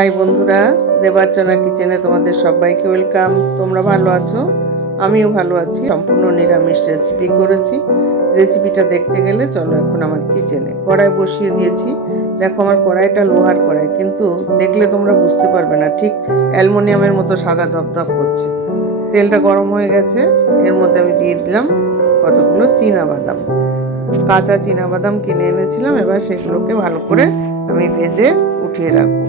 High বন্ধুরা, দেবার্চনা কিচেনে তোমাদের সবাইকে ওয়েলকাম। তোমরা ভালো আছো? আমিও ভালো আছি। সম্পূর্ণ নিরামিষ রেসিপি করেছি। রেসিপিটা দেখতে গেলে চলো এখন আমার কিচেনে। কড়াই বসিয়ে দিয়েছি। দেখো আমার কড়াইটা লোহার কড়াই, কিন্তু দেখলে তোমরা বুঝতে পারবে না, ঠিক অ্যালুমিনিয়ামের মতো সাদা ধপধপ করছে। তেলটা গরম হয়ে গেছে। এর মধ্যে আমি দিয়ে দিলাম কতগুলো চীনাবাদাম। কাঁচা চীনাবাদাম কিনে এনেছিলাম। এবার সেগুলোকে ভালো করে আমি ভেজে উঠিয়ে রাখবো।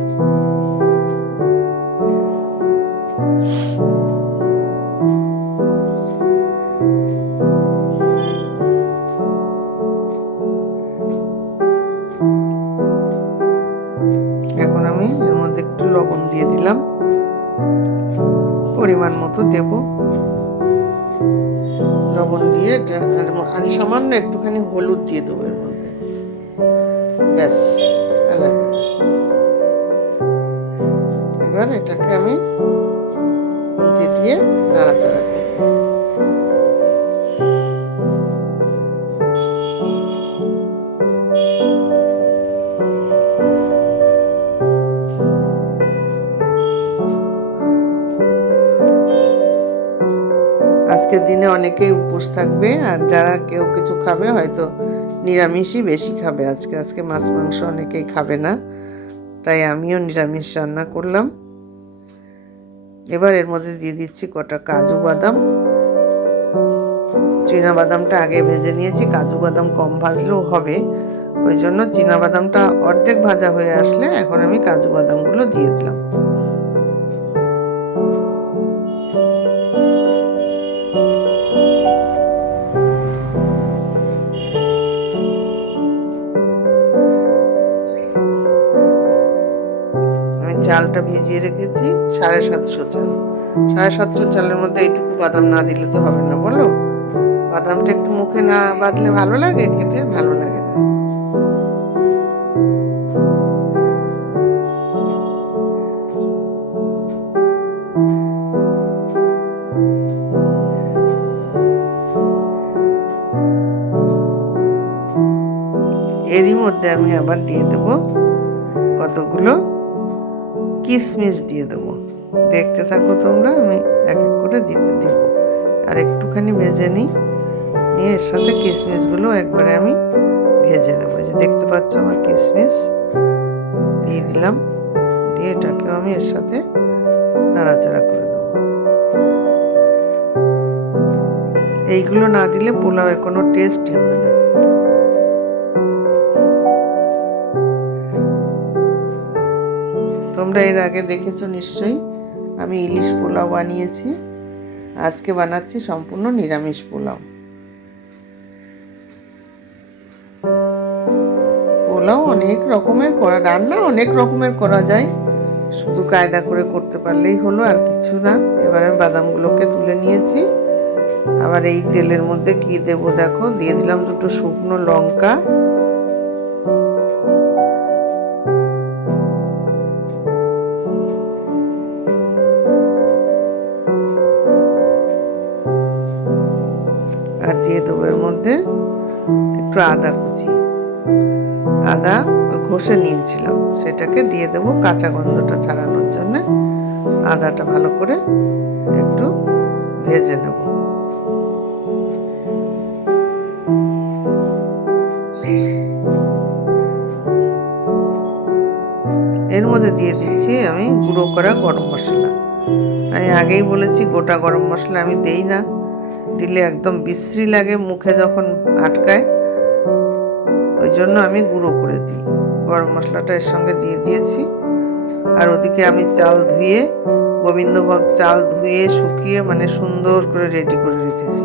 এখন আমি এর মধ্যে একটু লবণ দিয়ে দিলাম, পরিমাণ মতো দেব। লবণ দিয়ে আর সামান্য একটুখানি হলুদ দিয়ে দেবো এর মধ্যে, ব্যাস। এবার এটাকে আমি খুন্তি দিয়ে নাড়াচাড়া করব। আজকের দিনে অনেকেই উপোস থাকবে, আর যারা কেউ কিছু খাবে হয়তো নিরামিষই বেশি খাবে। আজকে মাছ মাংস অনেকেই খাবে না, তাই আমিও নিরামিষ রান্না করলাম। এবার এর মধ্যে দিয়ে দিচ্ছি কটা কাজু বাদাম। চীনাবাদামটা আগে ভেজে নিয়েছি, কাজু বাদাম কম ভাজলেও হবে, ওই জন্য চীনাবাদামটা অর্ধেক ভাজা হয়ে আসলে এখন আমি কাজু বাদামগুলো দিয়ে দিলাম। চালটা ভিজিয়ে রেখেছি 750 চাল। 750 চালের মধ্যে এইটুকু বাদাম না দিলে তো হবে না, বলো? বাদামটা একটু মুখে না বাঁধলে ভালো লাগে, খেতে ভালো লাগে না। এরই মধ্যে আমি আবার দিয়ে দেব কতগুলো কিশমিশ দিয়ে দেবো। দেখতে থাকো তোমরা, আমি এক এক করে দিতে দেব। আর একটুখানি ভেজে নিয়ে এর সাথে কিশমিশগুলো একবারে আমি ভেজে নেবো। যে দেখতে পাচ্ছ আমার কিশমিশ দিয়ে দিলাম, দিয়ে এটাকেও আমি এর সাথে নাড়াচাড়া করে নেব। এইগুলো না দিলে পোলাওয়ের কোনো টেস্টই হবে না। তোমরা এর আগে দেখেছো নিশ্চয়ই, আমি ইলিশ পোলাও বানিয়েছি। আজকে বানাচ্ছি সম্পূর্ণ নিরামিষ পোলাও। পোলাও অনেক রকমের করা, রান্না অনেক রকমের করা যায়, শুধু কায়দা করে করতে পারলেই হলো, আর কিছু না। এবার আমি বাদামগুলোকে তুলে নিয়েছি। আবার এই তেলের মধ্যে কি দেবো দেখো, দিয়ে দিলাম দুটো শুকনো লঙ্কা, আর দিয়ে দেবো এর মধ্যে একটু আদা কুচি। আদা ঘষে নিয়েছিলাম, সেটাকে দিয়ে দেবো কাঁচা গন্ধটা ছাড়ানোর জন্য। আদাটা ভালো করে একটু ভেজে নেব। এর মধ্যে দিয়ে দিচ্ছি আমি গুঁড়ো করা গরম মশলা। আমি আগেই বলেছি গোটা গরম মশলা আমি দেই না, দিলে একদম বিশ্রী লাগে মুখে যখন আটকায়, ওই জন্য আমি গুঁড়ো করে দিই। গরম মশলাটা এর সঙ্গে দিয়ে দিয়েছি। আর ওদিকে আমি চাল ধুয়ে, গোবিন্দভোগ চাল ধুয়ে শুকিয়ে মানে সুন্দর করে রেডি করে রেখেছি।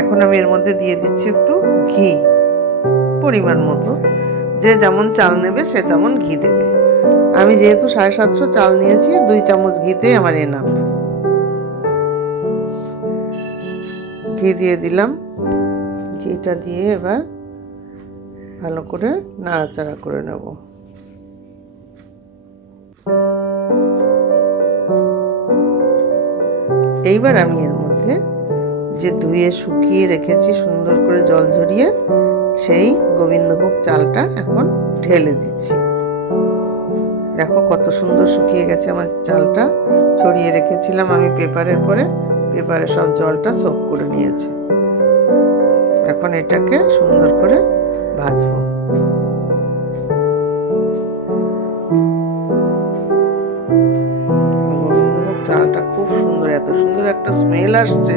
এখন আমি এর মধ্যে দিয়ে দিচ্ছি একটু ঘি, পরিমাণ মতো। যে যেমন চাল নেবে সে তেমন ঘি দেবে। আমি যেহেতু 750 চাল নিয়েছি, 2 চামচ ঘিতেই আমার এনাফ। ঘি দিয়ে দিলাম। ঘিটা দিয়ে এবার ভালো করে নাড়াচাড়া করে নেব। এইবার আমি এর মধ্যে যে ধুয়ে শুকিয়ে রেখেছি সুন্দর করে জল ঝরিয়ে, সেই গোবিন্দভোগ চালটা এখন ঢেলে দিচ্ছি। দেখো কত সুন্দর শুকিয়ে গেছে আমার চালটা। ছড়িয়ে রেখেছিলাম আমি পেপারের পরে, পেপারে সব জলটা সোক করে নিয়েছে। এখন এটাকে সুন্দর করে ভাজবো। গোবিন্দভোগ চালটা খুব সুন্দর, এত সুন্দর একটা স্মেল আসছে,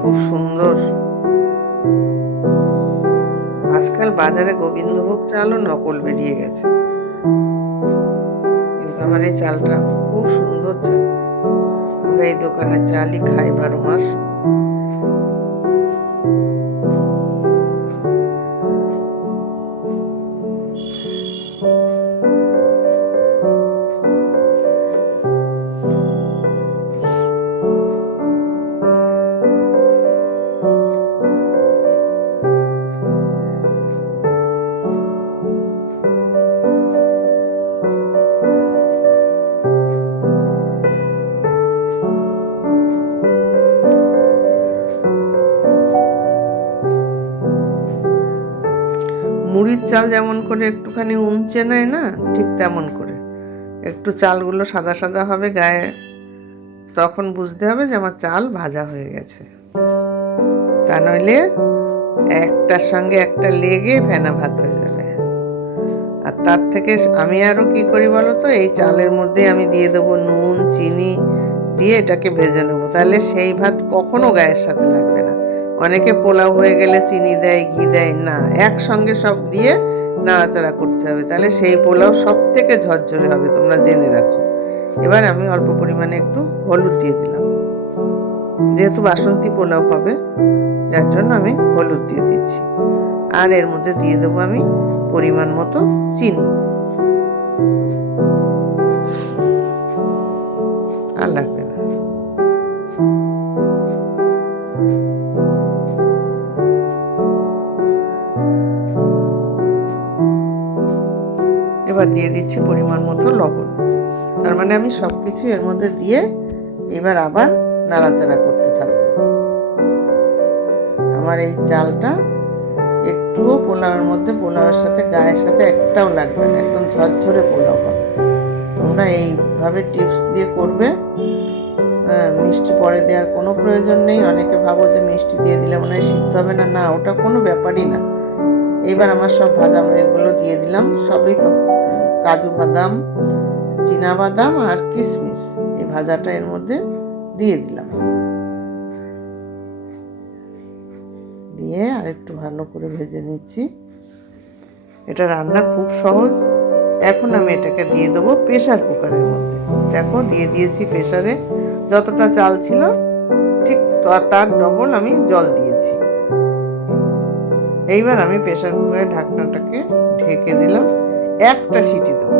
খুব সুন্দর। আজকাল বাজারে গোবিন্দভোগ চালও নকল বেরিয়ে গেছে, কিন্তু আমার এই চালটা খুব সুন্দর চাল। আমরা এই দোকানের চালই খাই 12 মাস। মুড়ির চাল যেমন করে একটুখানি উমচে নেয় না, ঠিক তেমন করে একটু চালগুলো সাদা সাদা হবে গায়ে, তখন বুঝতে হবে যে আমার চাল ভাজা হয়ে গেছে। তা নইলে একটার সঙ্গে একটা লেগে ফেনা ভাত হয়ে যাবে। আর তার থেকে আমি আরো কি করি বলো তো, এই চালের মধ্যে আমি দিয়ে দেবো নুন চিনি দিয়ে এটাকে ভেজে নেবো, তাহলে সেই ভাত কখনো গায়ের সাথে লাগবে না। অনেকে পোলাও হয়ে গেলে চিনি দেয় ঘি দেয়, না, একসঙ্গে সব দিয়ে নাড়াচাড়া করতে হবে, তাহলে সেই পোলাও সব থেকে ঝরঝরে হবে, তোমরা জেনে রাখো। এবার আমি অল্প পরিমাণে একটু হলুদ দিয়ে দিলাম, যেহেতু বাসন্তী পোলাও হবে যার জন্য আমি হলুদ দিয়ে দিচ্ছি। আর এর মধ্যে দিয়ে দেবো আমি পরিমাণ মতো চিনি, আর লাগবে না। এবার দিয়ে দিচ্ছি পরিমাণ মতো লবণ। তার মানে আমি সবকিছু এর মধ্যে দিয়ে এবার আবার নাড়াচাড়া করতে থাকবো। আমার এই চালটা একটুও পোলাওয়ের মধ্যে, পোলাওয়ের সাথে গায়ের সাথে একটাও লাগবে না, একদম ঝরঝরে পোলাও হবে। তোমরা এইভাবে টিপস দিয়ে করবে। মিষ্টি পরে দেওয়ার কোনো প্রয়োজন নেই। অনেকে ভাবো যে মিষ্টি দিয়ে দিলে মনে হয় সিদ্ধ হবে না, না, ওটা কোনো ব্যাপারই না। এবার আমার সব ভাজা এগুলো দিয়ে দিলাম, সবই কাজু বাদাম, চীনা বাদাম আর কিশমিশ, এই ভাজাটা এর মধ্যে দিয়ে দিলাম। দিয়ে আর একটু ভালো করে ভেজে নিচ্ছি। এটা রান্না খুব সহজ। এখন আমি এটাকে দিয়ে দেবো প্রেসার কুকারের মধ্যে। দেখো দিয়ে দিয়েছি প্রেসারে, যতটা চাল ছিল ঠিক তার ডবল আমি জল দিয়েছি। এইবার আমি প্রেসার কুকারের ঢাকনাটাকে ঢেকে দিলাম, একটা সিটি দেবো।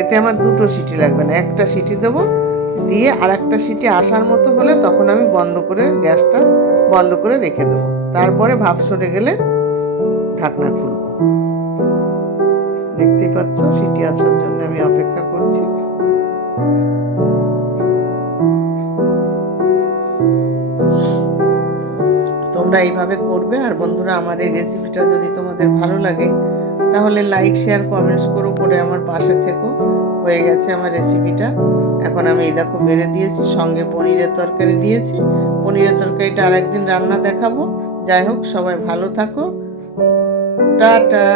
এতে আমার দুটো সিটি লাগবে না, একটা সিটি দেবো। দিয়ে আর একটা সিটি আসার মতো হলে তখন আমি বন্ধ করে গ্যাসটা বন্ধ করে রেখে দেবো। তারপরে ভাপ সরে গেলে ঢাকনা খুলবো। দেখতেই পাচ্ছ সিটি আসার জন্য আমি অপেক্ষা করছি। তোমরা এইভাবে করবে। আর বন্ধুরা, আমার এই রেসিপিটা যদি তোমাদের ভালো লাগে তাহলে লাইক শেয়ার কমেন্টস করে আমার পাশে থেকো। হয়ে গেছে আমার রেসিপিটা। এখন আমি এই দেখো বেড়ে দিয়েছি, সঙ্গে পনিরের তরকারি দিয়েছি। পনিরের তরকারিটা আরেকদিন রান্না দেখাবো। যাই হোক, সবাই ভালো থাকো, টাটা।